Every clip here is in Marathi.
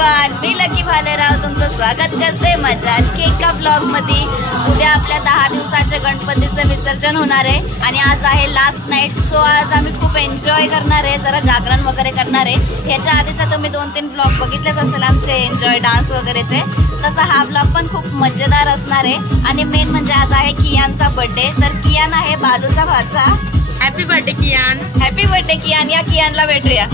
एव्हरीवन, मी लकी भालेराव तुमचं स्वागत करते माझ्या आणखी एका ब्लॉग मध्ये। उद्या आपल्या 10 दिवसाच्या गणपतीचं विसर्जन होणार आहे आणि आज आहे लास्ट नाईट। सो आज आम्ही खूप एन्जॉय करणार आहे, जरा जागरण वगैरे करणार आहे। ह्याच्या आधीचा तुम्ही 2-3 ब्लॉग बघितलेच असेल आमचे एन्जॉय डान्स वगैरेचे, तसा हा ब्लॉग पण खूप मजेदार असणार आहे। आणि मेन म्हणजे आज आहे कियानचा बर्थडे। तर कियान आहे बालूचा भाचा। Happy birthday Kiyan. Happy birthday Kiyan. या कियानला भेटूया।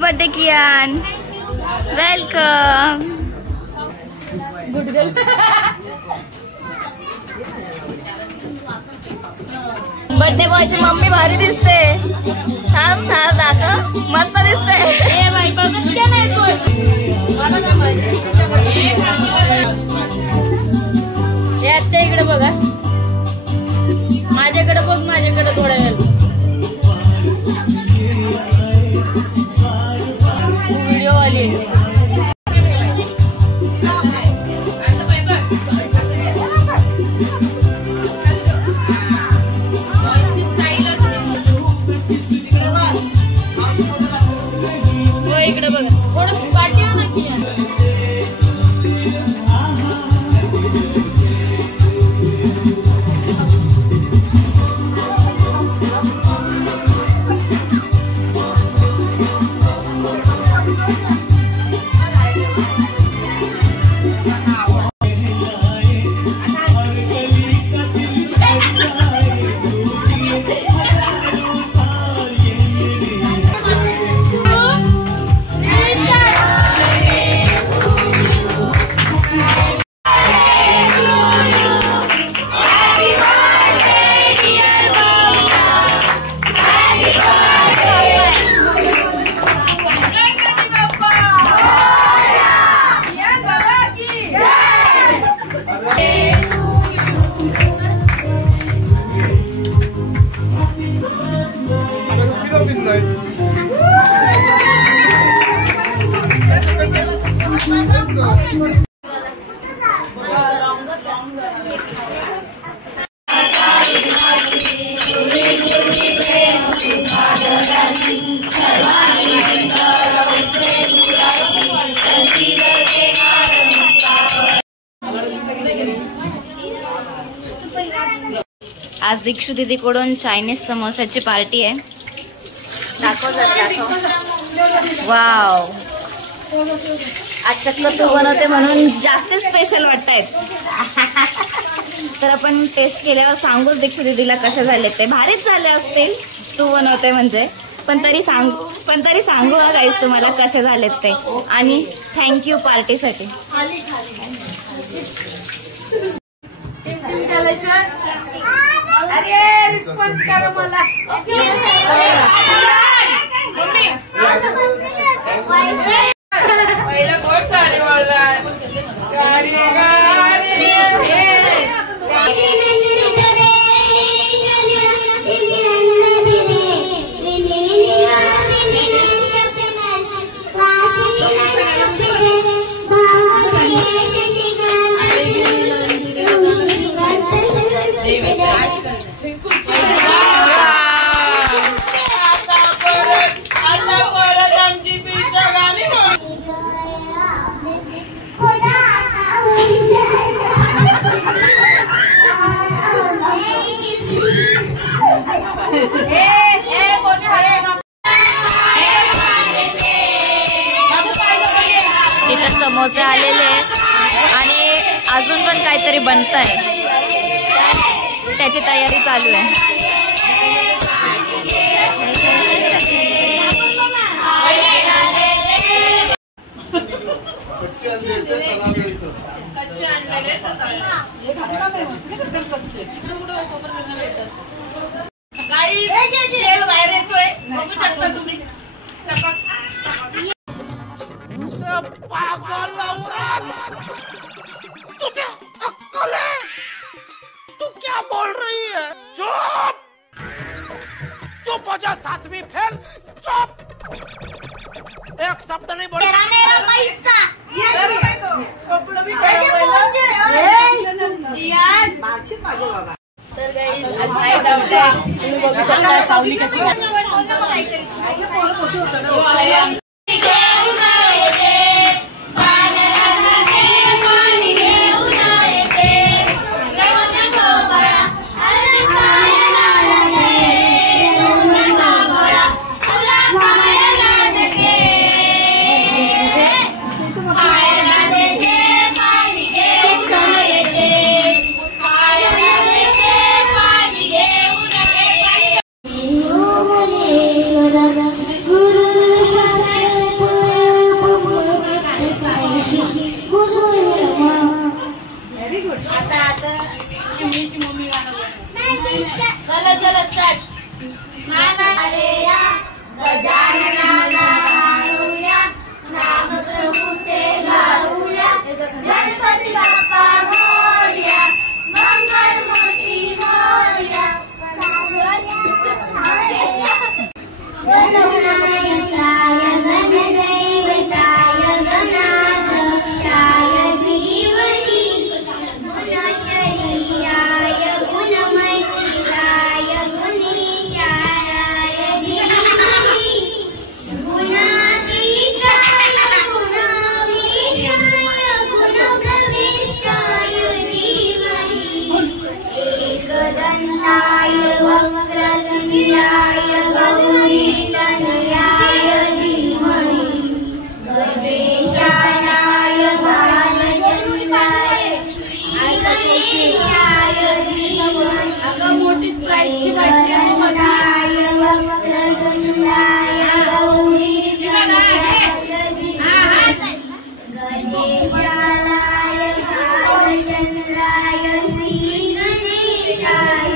Birthday Kiyan, welcome. Good girl. Birthday बॉयची मम्मी भारी दिसते। थांब थांब दाखव, मस्त दिसते। बाई बघत क्या नाही तू? त्या इकडे बघा, माझ्याकडे बघ, माझ्याकडे थोड्या वेळ व्हिडिओ आली। इकडे बघा, थोडं पाठी ना किया। आज दीक्षू दीदीकडून चायनीज समोसाची पार्टी आहे। दाखव जरा, दाखव। वाव, आज चकलं तू बनवते म्हणून जास्त स्पेशल वाटतायत। तर आपण टेस्ट केल्यावर सांगू दीक्षू दीदीला कसे झाले ते। भारीच झाले असतील तू बनवते म्हणजे, पण तरी सांगू हा गाईस तुम्हाला कसे झालेत ते। आणि थँक्यू पार्टीसाठी। अरे रिस्पॉन्स करा मला। पहिला कोण गाडी बोलला? गाडी इथं समोसे आलेले आहेत आणि अजून पण काहीतरी बनतंय, त्याची तयारी चालू आहे। कच्चे आणलेले बाहेर येतोय, बघू शकता तुम्ही। पागल औरत, तुझे अक्कल है? तू क्या बोल रही है? चुप, चुप हो जा। 7वीं फेल, चुप। एक शब्द नहीं बोल। तर गाईस आज नाईट आउट आहे, तुम्ही बघू शकता सावली कशी आता चिमणीची मम्मी गाणं चला चला स्टार्ट. गजाननाला गाऊया, नाम प्रभूचे गाऊया, गणपती बाप्पा मोरया, मंगलमूर्ती मोरया. गणनायकाय गणदैवताय गणाध्यक्षाय धीमहि, गुणशरीराय गुणमंडिताय गुणीशाय धीमहि, गुणातीताय गुणाधीशाय गुणप्रविष्टाय धीमहि, एकदन्ताय वक्रतुण्डाय गौरीतनयाय धीमहि, गणेशाय बालचन्द्राय श्रीगणेशाय धीमहि, एकदन्ताय वक्रतुण्डाय गौरीतनयाय धीमहि, गणेशाय बालचन्द्राय श्रीगणेशाय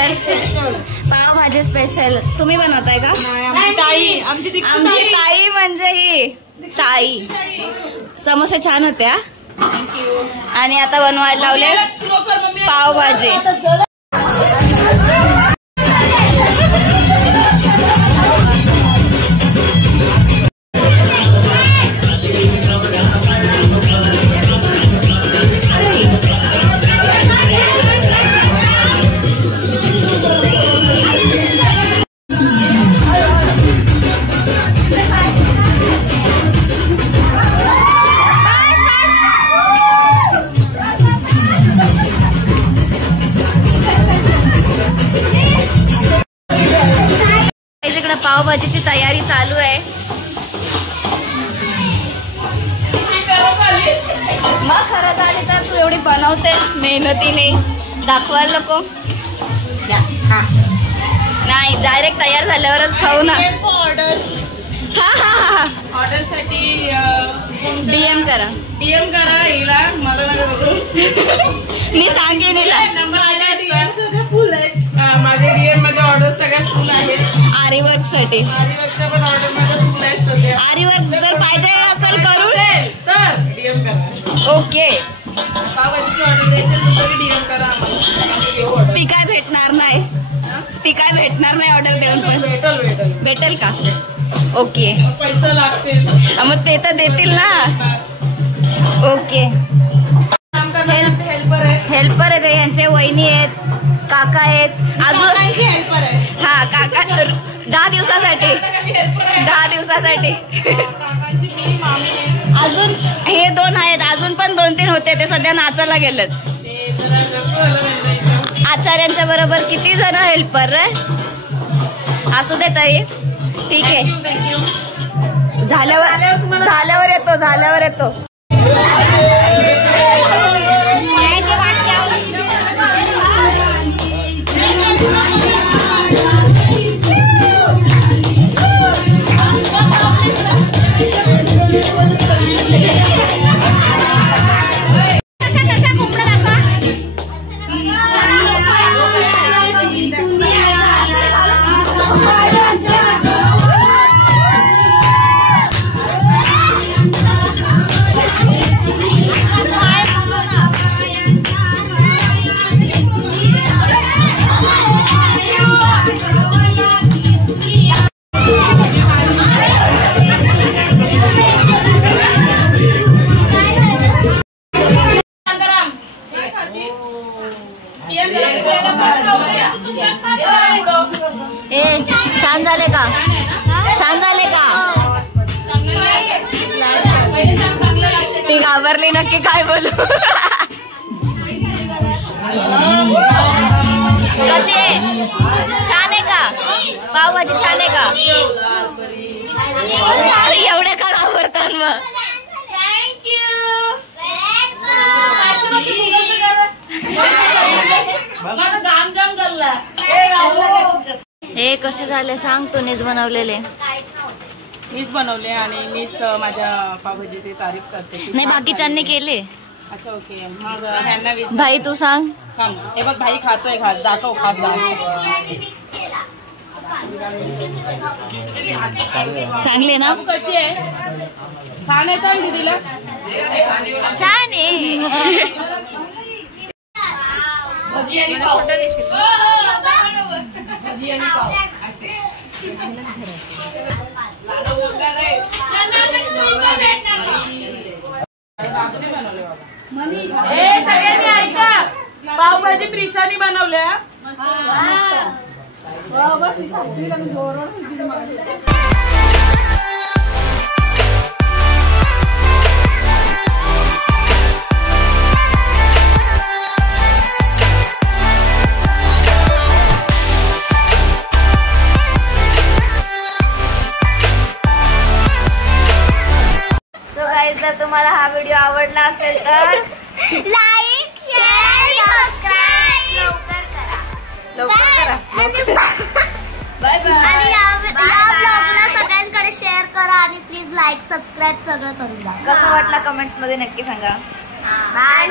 स्पेशल, पावभाजी स्पेशल तुम्ही बनवताय का? आमची ताई म्हणजे ही ताई. समोसे छान होत्या आणि आता बनवायला लावले पावभाजी. पावभाजीची तयारी चालू आहे. मग खरं झाली तर तू एवढी बनवतेस मेहनतीने, दाखवायला नको. नाही, डायरेक्ट तयार झाल्यावरच खाऊ ना. ऑर्डर साठी DM करा हिला. मला मी सांगेन हिला. फुल आहे माझे DM मध्ये ऑर्डर सगळ्या फुल आहेत. आरी वर्क साठी पण ऑर्डर मध्ये फुल आहेत सध्या. आरी वर्क जर पाहिजे असेल करू तर DM करा. ओके. पावभाजीची ऑर्डर द्यायची तरी DM करा आम्हाला. ती काय भेटणार नाही, ती काय भेटणार नाही ऑर्डर देऊन. पण भेटेल का? ओके. पैसा लागतील मग ते तर देतील ना. ओके. हेल्पर आहेत यांचे, वहिनी आहेत, काका आहेत, अजून हेल्पर आहे. हा काका 10 दिवसासाठी. अजून हे 2 आहेत, अजून पण 2-3 होते, ते सध्या नाचायला गेलेत. आचार्यांच्या बरोबर किती जण हेल्पर रे. असू दे तरी ठीक आहे. झाल्यावर येतो. छान झाले का? ती घाबरली, नक्की काय बोलू. कशी आहे? छान आहे का पावभाजी? छान आहे का? एवढे का घाबरतात मग? हे कसे झाले सांग. तूनेच बनवलेले? मीच बनवले आणि मीच माझ्या पावभाजीची तारीफ करते. नाही, बाकीच्यांनी केले. अच्छा ओके. मग ह्यांना भाई तू सांग. हे बघ भाई खातोय, खास दाखव. चांगली आहे ना? कशी आहे? छान आहे. सांग दीदीला. छान आहे. सगळ्यांनी ऐका, पावभाजी प्रिशानी बनवल्या. जर तुम्हाला हा व्हिडिओ आवडला असेल तर लाईक, शेअर, सबस्क्राईब लवकर करा. आणि या ब्लॉगला सगळ्यांकडे शेअर करा आणि प्लीज लाईक, सबस्क्राईब सगळं करून द्या. कसं वाटलं कमेंट्स मध्ये नक्की सांगा. बाय.